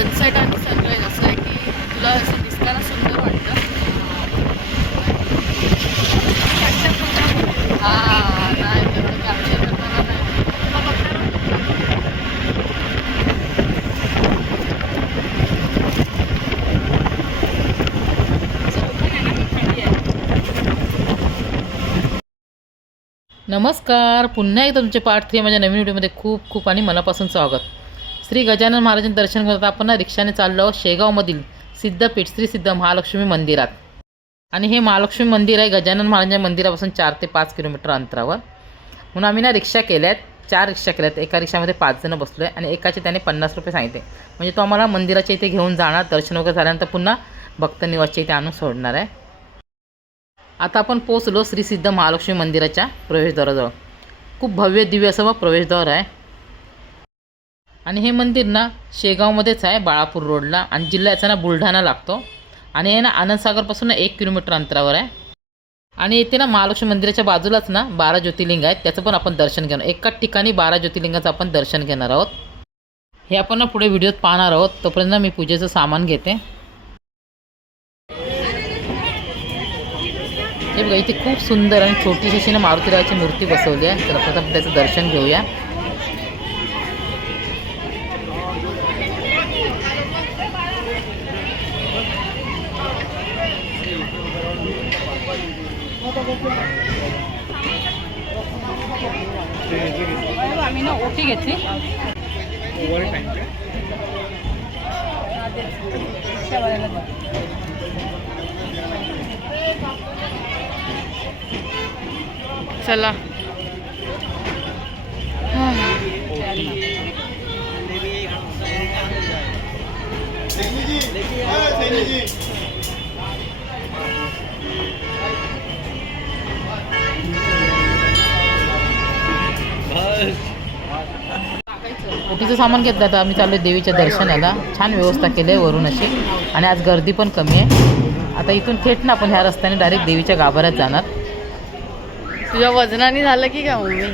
Sunset आणि sunrise असं आहे की तुला असं दिसताना सुंदर वाटतं. हा नाही तेवढं कॅप्चर करताना नाही. नमस्कार पुन्हा एकदा तुमचे पार्ट थ्री माझ्या नवीन व्हिडिओमध्ये खूप खूप आणि मनापासून स्वागत. श्री गजानन महाराजांचे दर्शन घेऊन आपण ना रिक्षाने चाललो आहोत शेगावमधील सिद्धपीठ श्री सिद्ध महालक्ष्मी मंदिरात. आणि हे महालक्ष्मी मंदिर आहे गजानन महाराजांच्या मंदिरापासून चार ते पाच किलोमीटर अंतरावर. म्हणून आम्ही ना रिक्षा केल्या आहेत चार रिक्षा केल्यात. एका रिक्षामध्ये पाच जणं बसलो आहे आणि एकाचे त्याने पन्नास रुपये सांगितले. म्हणजे तो आम्हाला मंदिराच्या इथे घेऊन जाणार दर्शन वगैरे झाल्यानंतर पुन्हा भक्त निवासच्या इथे आणून सोडणार आहे. आता आपण पोचलो श्री सिद्ध महालक्ष्मी मंदिराच्या प्रवेशद्वाराजवळ. खूप भव्य दिव्य असं व प्रवेशद्वार आहे. आणि हे मंदिर ना शेगावमध्येच आहे बाळापूर रोडला. आणि जिल्हा याचा ना बुलढाणा लागतो. आणि हे ना आनंदसागरपासून ना एक किलोमीटर अंतरावर आहे. आणि इथे ना महालक्ष्मी मंदिराच्या बाजूलाच ना बारा ज्योतिर्लिंग आहेत. त्याचं पण आपण दर्शन घेणार. एकाच ठिकाणी बारा ज्योतिर्लिंगाचं आपण दर्शन घेणार आहोत. हे आपण ना पुढे व्हिडिओत पाहणार आहोत. तोपर्यंत मी पूजेचं सामान घेते. हे बघा इथे खूप सुंदर आणि छोटीशी ना मारुतीरावाची मूर्ती बसवली आहे. तर आपण त्याचं दर्शन घेऊया. आम्ही ना ओटी घेतली चला ओटीचं सामान घेतलं आता आम्ही चाललो देवीच्या दर्शनाला. छान व्यवस्था केली आहे वरून अशी. आणि आज गर्दी पण कमी आहे. आता इथून थेट ना आपण ह्या रस्त्याने डायरेक्ट देवीच्या गाभाऱ्यात जाणार. तुझ्या वजनाने झालं की काय मम्मी?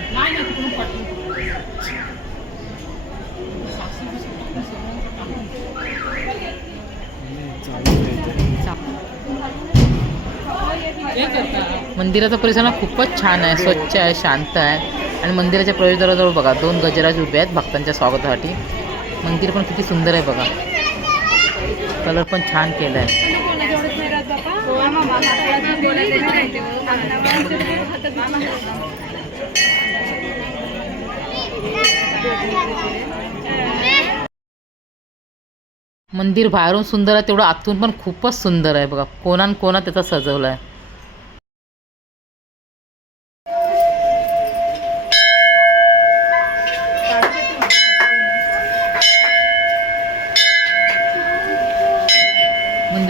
मंदिराचा परिसर ना खूपच छान आहे स्वच्छ आहे शांत आहे. आणि मंदिराच्या प्रवेशद्वाराजवळ बघा दोन गजराज उभे आहेत भक्तांच्या स्वागतासाठी. मंदिर पण किती सुंदर आहे बघा. कलर पण छान केला आहे मंदिर बाहेरून सुंदर आहे तेवढं आतून पण खूपच सुंदर आहे बघा. कोणान कोणा त्याचा सजवला आहे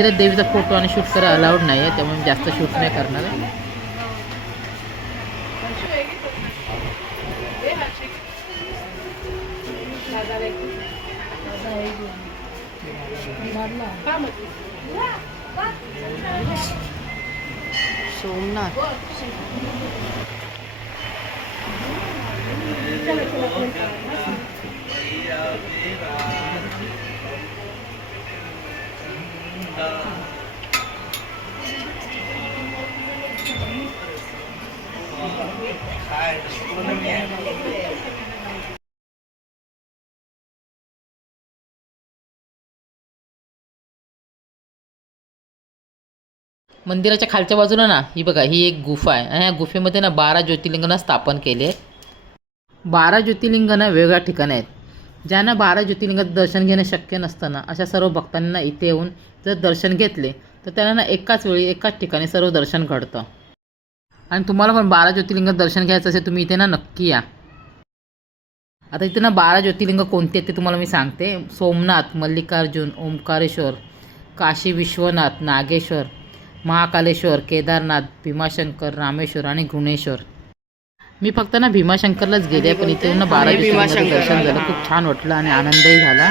मंदिरात देवीचा फोटो आणि शूट करा अलाउड नाही आहे त्यामुळे मी जास्त शूट नाही करणार सोमनाथ. मंदिराच्या खालच्या बाजूला ना ही बघा ही एक गुफा आहे. आणि या गुफेमध्ये ना बारा ज्योतिर्लिंगांना स्थापन केले आहेत. बारा ज्योतिर्लिंग ना वेगवेगळ्या ठिकाणी आहेत. ज्यांना बारा ज्योतिर्लिंगाचं दर्शन घेणे शक्य नसतं ना अशा सर्व भक्तांना इथे येऊन जर दर्शन घेतले तर त्यांना एकाच वेळी एकाच ठिकाणी सर्व दर्शन घडतं. आणि तुम्हाला पण बारा ज्योतिर्लिंगाचं दर्शन घ्यायचं असेल तुम्ही इथे ना नक्की या. आता इथे ना बारा ज्योतिर्लिंग कोणते आहेत ते तुम्हाला मी सांगते. सोमनाथ मल्लिकार्जुन ओंकारेश्वर काशी विश्वनाथ नागेश्वर महाकालेश्वर केदारनाथ भीमाशंकर रामेश्वर आणि गुणेश्वर मी फक्त ना भीमाशंकरलाच गेले पण इथे ना बारा भीमाशंकर, दर्शन झालं. खूप छान वाटलं आणि आनंदही झाला.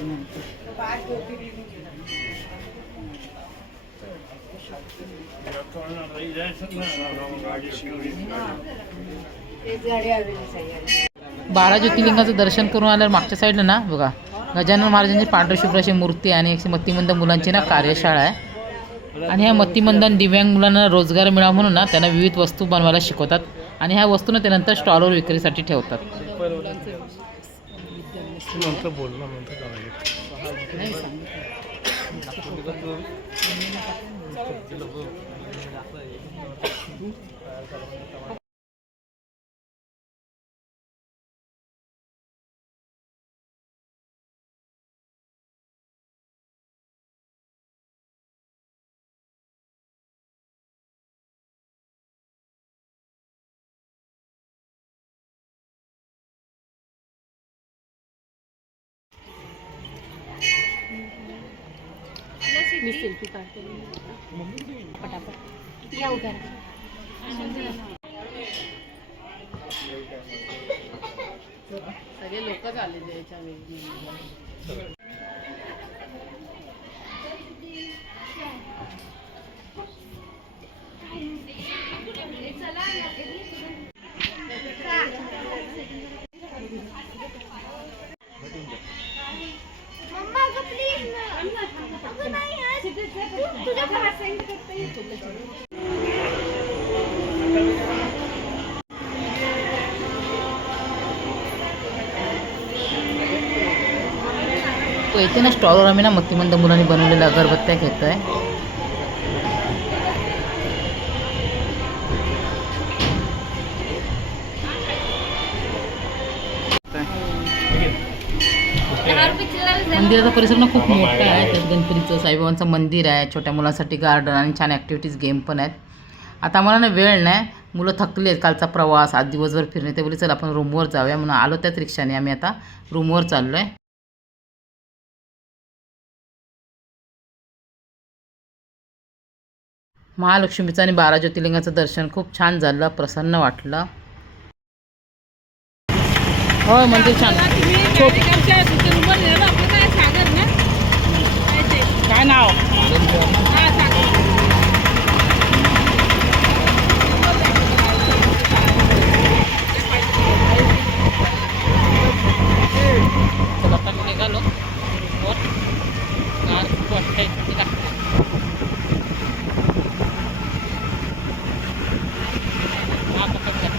मस्तच बारा ज्योतिर्लिंगाचं दर्शन करून आल्यावर मागच्या साईडला ना बघा गजानन महाराजांची पांढरशुभ्राची मूर्ती आणि अशी मतिमंद मुलांची ना कार्यशाळा आहे. आणि ह्या मतिमंद दिव्यांग मुलांना रोजगार मिळावा म्हणून ना त्यांना विविध वस्तू बनवायला शिकवतात आणि ह्या वस्तूंना त्यानंतर ते नंतर स्टॉलवर विक्रीसाठी ठेवतात. नंतर बोल ना नंतर करायचं मी सेल्फी काढते. पटापट. या उभ्या सगळे लोकच आले त्याच्या वेळी येते ना स्टॉलवर आम्ही ना मतिमंद मुलांनी बनवलेल्या अगरबत्त्या घेतो आहे मंदिराचा परिसर ना खूप मोठा आहे. त्यात गणपतीचं साईबाबांचं मंदिर आहे छोट्या मुलांसाठी गार्डन आणि छान ॲक्टिव्हिटीज गेम पण आहेत. आता आम्हाला ना वेळ नाही. मुलं थकली आहेत कालचा प्रवास आज दिवसभर फिरणे ते बोली चल आपण रूमवर जाऊया. म्हणून आलो त्याच रिक्षाने. आम्ही आता रूमवर चाललो आहे महालक्ष्मीचं आणि बारा ज्योतिर्लिंगाचं दर्शन खूप छान झालं प्रसन्न वाटलं. हो मंदिर छान. काय नाव चला आता मी निघालो वर. गार खूप वाटतंय. निघा. हा, पकड घ्या.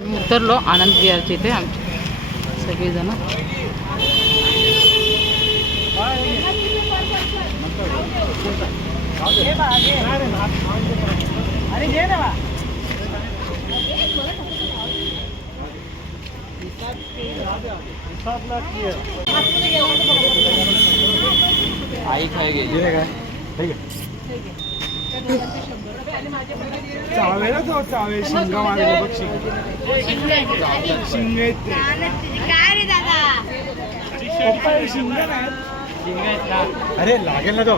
मी उतरलो आनंद विहारच्या इथे आमचे सगळेजण. आई खाय चावे ना तो चावे शिंगा मारले बघ शिंग. शिंग आहेत ते. काय रे दादा पप्पा शिंग अरे लागेल ना तो.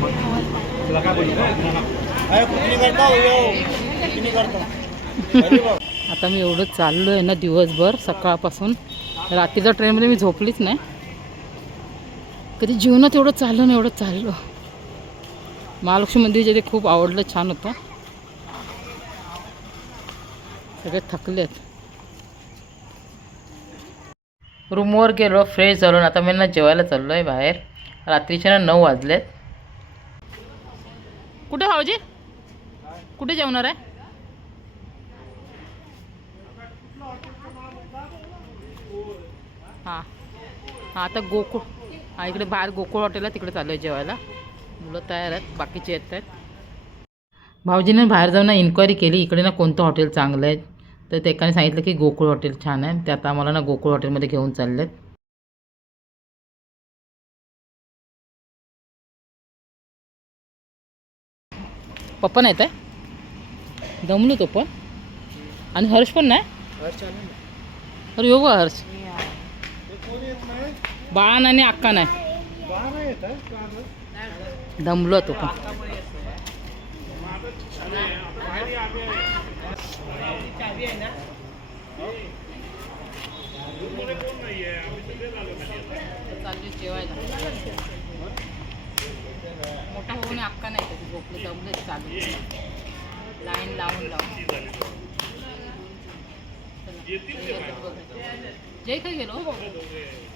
बोलतो अरे कुठली करता हो कुठली आता मी एवढं चाललो आहे ना दिवसभर सकाळपासून. रात्रीच्या ट्रेनमध्ये मी झोपलीच नाही. कधी जीवनात एवढं चाललं ना एवढं चाललो. महालक्ष्मी मंदिर जे खूप आवडलं छान होतं. सगळे थकलेत. रूमवर गेलो फ्रेश झालो आता मी ना जेवायला चाललो आहे बाहेर. रात्रीचे ना नऊ वाजलेत. कुठे भाऊजी? कुठे जेवणार आहे? हां. हां आता गोकुळ. हा इकडे बाहेर गोकुळ हॉटेल आहे तिकडे चालू आहे जेवायला. मुलं तयार आहेत बाकीचे येत आहेत. भाऊजीने बाहेर जाऊन ना इन्क्वायरी केली इकडे ना कोणतं हॉटेल चांगलं आहे? तर ते एकाने सांगितलं की गोकुळ हॉटेल छान आहे. ते आता आम्हाला ना गोकुळ हॉटेलमध्ये घेऊन चाललेत. पप्पा नाहीत आहे? दमलो तो पण. आणि हर्ष पण नाही? अरे येऊ का हर्ष. बाळान आणि अक्का नाही. दमलो तो पण मोठा होऊन अक्का नाही त्याची झोपले दमले चालू. लाईन लावून लावून. जय काय गेलो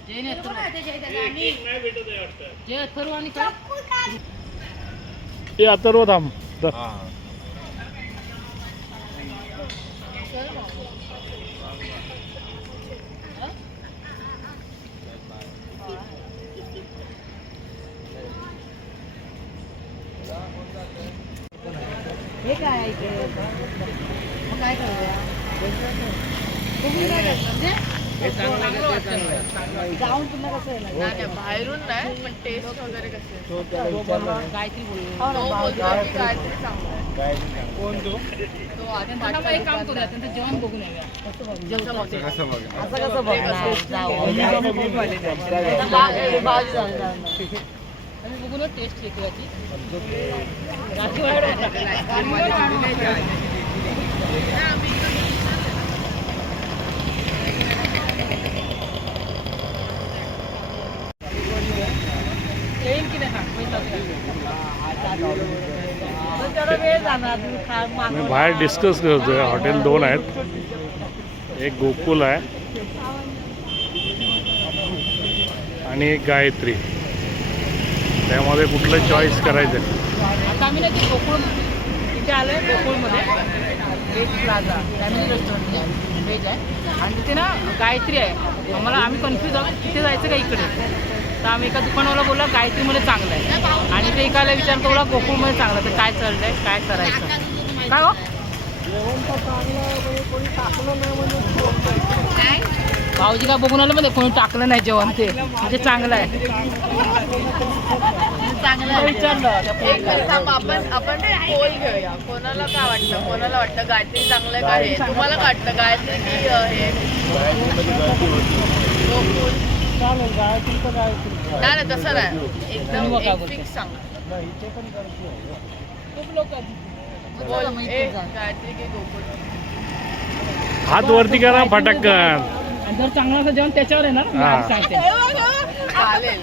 जय ने अथर्व जय अथर्व आणि काय? ते अथर्व धाम हे. काय आहे इथे? मग काय करूया? बघून जाऊन पुन्हा कसं येणार? बाहेरून नाही पण टेस्ट वगैरे कसे गायत्री हो कोण तो? एक काम करूया त्यांचं जेवण बघून येऊया. असं कसं बघणार जाऊन बघितलं बा- बाजू जाऊन जाऊन. आणि बघूनच टेस्ट घेतो याची रात्रीवाडा येईल की नाही सांग पैसा पण तेवढा वेळ जाणार तुम्ही खा मी बाहेर डिस्कस करतोय. हॉटेल दोन आहेत. एक गोकुल आहे. आणि एक गायत्री. त्यामध्ये कुठलं चॉईस करायचं आता आम्ही ना ते गोकुळ तिथे आलो आहे गोकुळमध्ये. वेज प्लाझा फॅमिली रेस्टॉरंट आहे. व्हेज आहे. आणि तिथे ना गायत्री आहे. आम्हाला आम्ही कन्फ्यूज आहोत. तिथे जायचं का इकडे? तर आम्ही एका दुकानावाला बोलला गायत्रीमध्ये चांगलं आहे. आणि ते एकाला विचारतो बोला गोकुळमध्ये चांगलं आहे. तर काय चाललं आहे काय करायचं? काय हो? भाऊजी का बघून आलं मध्ये कोणी टाकलं नाही जेवण ते म्हणजे चांगलं आहे. चांगलं विचारलं थांब, आपण आपण पोल घेऊया. कोणाला काय वाटतं? कोणाला वाटतं गायत्री चांगलं आहे तुम्हाला काय वाटतं? गायत्री की हे? गोकुळ. नाही नाही तसं नाही. एकदम एक बोलते. फिक्स सांग. खूप लोक हात वरती करा फटक्कन आणि जर चांगलं असं जेवण त्याच्यावर येणार मी हा. आधी सांगते. चालेल.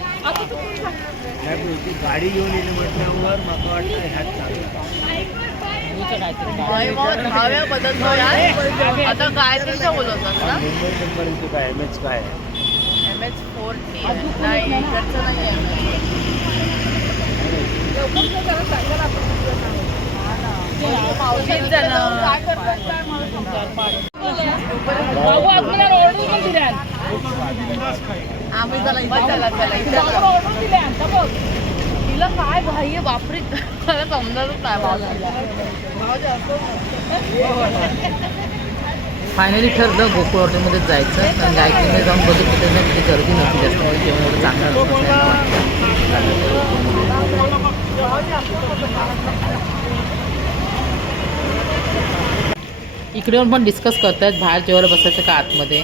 गाडी घेऊन येणे म्हटल्यावर मला वाटतं ह्यात तुझं काहीतरी काय. भाव्या बदलतो यार आता गायत्रीचं बोलवतात ना? काय एम एच काय? एम नाही इकडचं नाही दिल्या आम्ही चला चला चला. तिला काय आहे बापरे. समजतच नाही भावजीला. फायनली ठरलं गोकुळ हॉटेलमध्ये जायचं. कारण गायकीमध्ये जाऊन बघितलं तर तिथे गर्दी नव्हती जास्त. जेवण एवढं चांगलं इकडे येऊन पण डिस्कस करतायत बाहेर जेवायला बसायचं का आतमध्ये?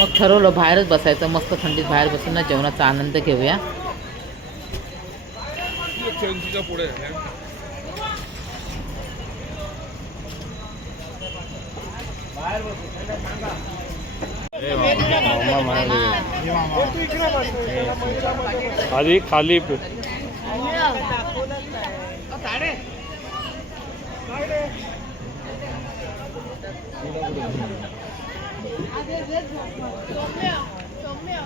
मग ठरवलं बाहेरच बसायचं मस्त थंडीत बाहेर बसून ना जेवणाचा आनंद घेऊया. आधी खाली सौम्या सौम्या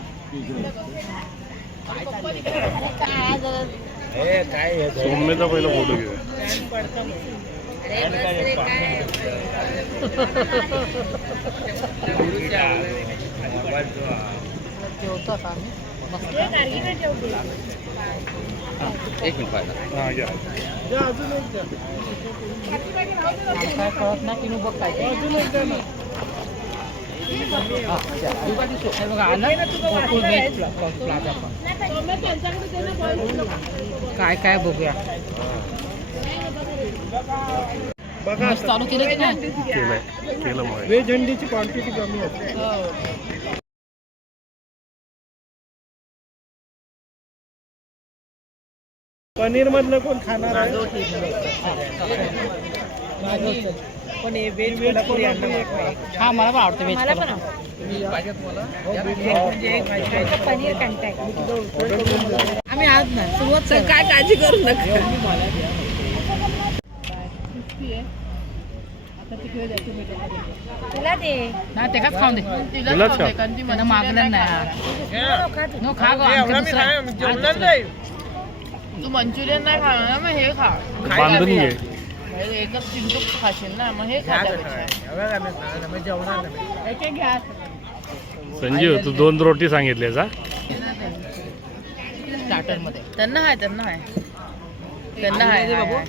सौम्यचा पहिला फोटो घेऊया जेवतो आम्ही मस्त हा काय कळत नाही की बघ काय बघा काय काय बघूया चालू केलं की नाही? केलंय. केलं हंडीची क्वांटिटी कमी असते पनीर मधलं कोण खाणार आहे? पण हे कोल्हापुरी हा मला पण आवडतं वेज मला पण पनीर कंटॅक्ट आम्ही आज ना. सुरुवात काय काळजी करू नका. तुला दे. नाही ते खाऊन दे. तिला तुलाच खाऊ का? दे, कारण ती मागलं नाही. नाही खाणार. नो खा गो दुसरा. तू मंचुरियन नाही खाणार ना मग हे खा. बांधून घे. म्हणजे एकच चिंटू खाशील ना मग हे खा संजीव तू दोन रोटी सांगितलेस हा? स्टार्टरमध्ये त्यांना आहे त्यांना आहे त्यांना आहे आहे.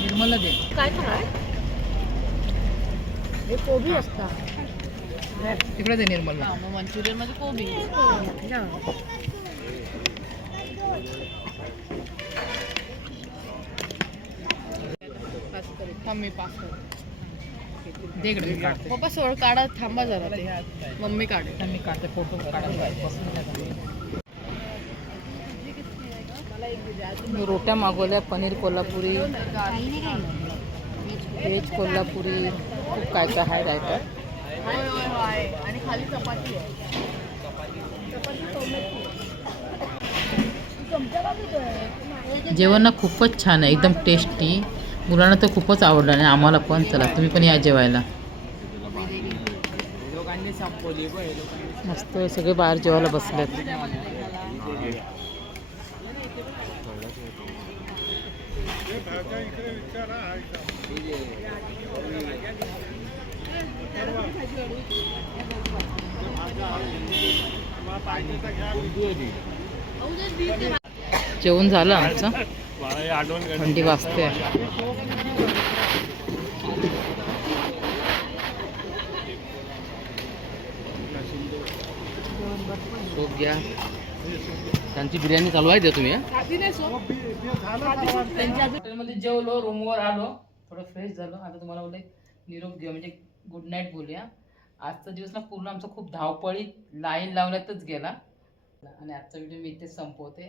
निर्मला दे काय खाणार हे कोबी असता. तिकडे दे निर्मलला. हा, मग मंचुरियनमध्ये कोबी. थांब मी पास करते. मी काढते. पप्पा सोड काढा थांबा जरा ते. मम्मी काढे आता मी काढते फोटो काढायला मी रोट्या मागवल्या पनीर कोल्हापुरी व्हेज कोल्हापुरी खूप काय काय आहे काय. आणि खाली चपाती आहे. जेवण ना खूपच छान आहे एकदम टेस्टी मुलांना तर खूपच आवडलं आणि आम्हाला पण चला तुम्ही पण या जेवायला. मस्त सगळे बाहेर जेवायला बसलेत. जेवण झालं आमचं थंडी वाजते. सूप घ्या. त्यांची बिर्याणी चालू आहे द्या तुम्ही हं? हॉटेलमध्ये जेवलो रूमवर आलो थोडं फ्रेश झालो. आता तुम्हाला बोलले निरोप घेऊ म्हणजे गुड नाईट बोलूया. आजचा दिवस ना पूर्ण आमचा खूप धावपळीत लाईन लावण्यातच गेला. आणि आजचा व्हिडिओ मी इथेच संपवते.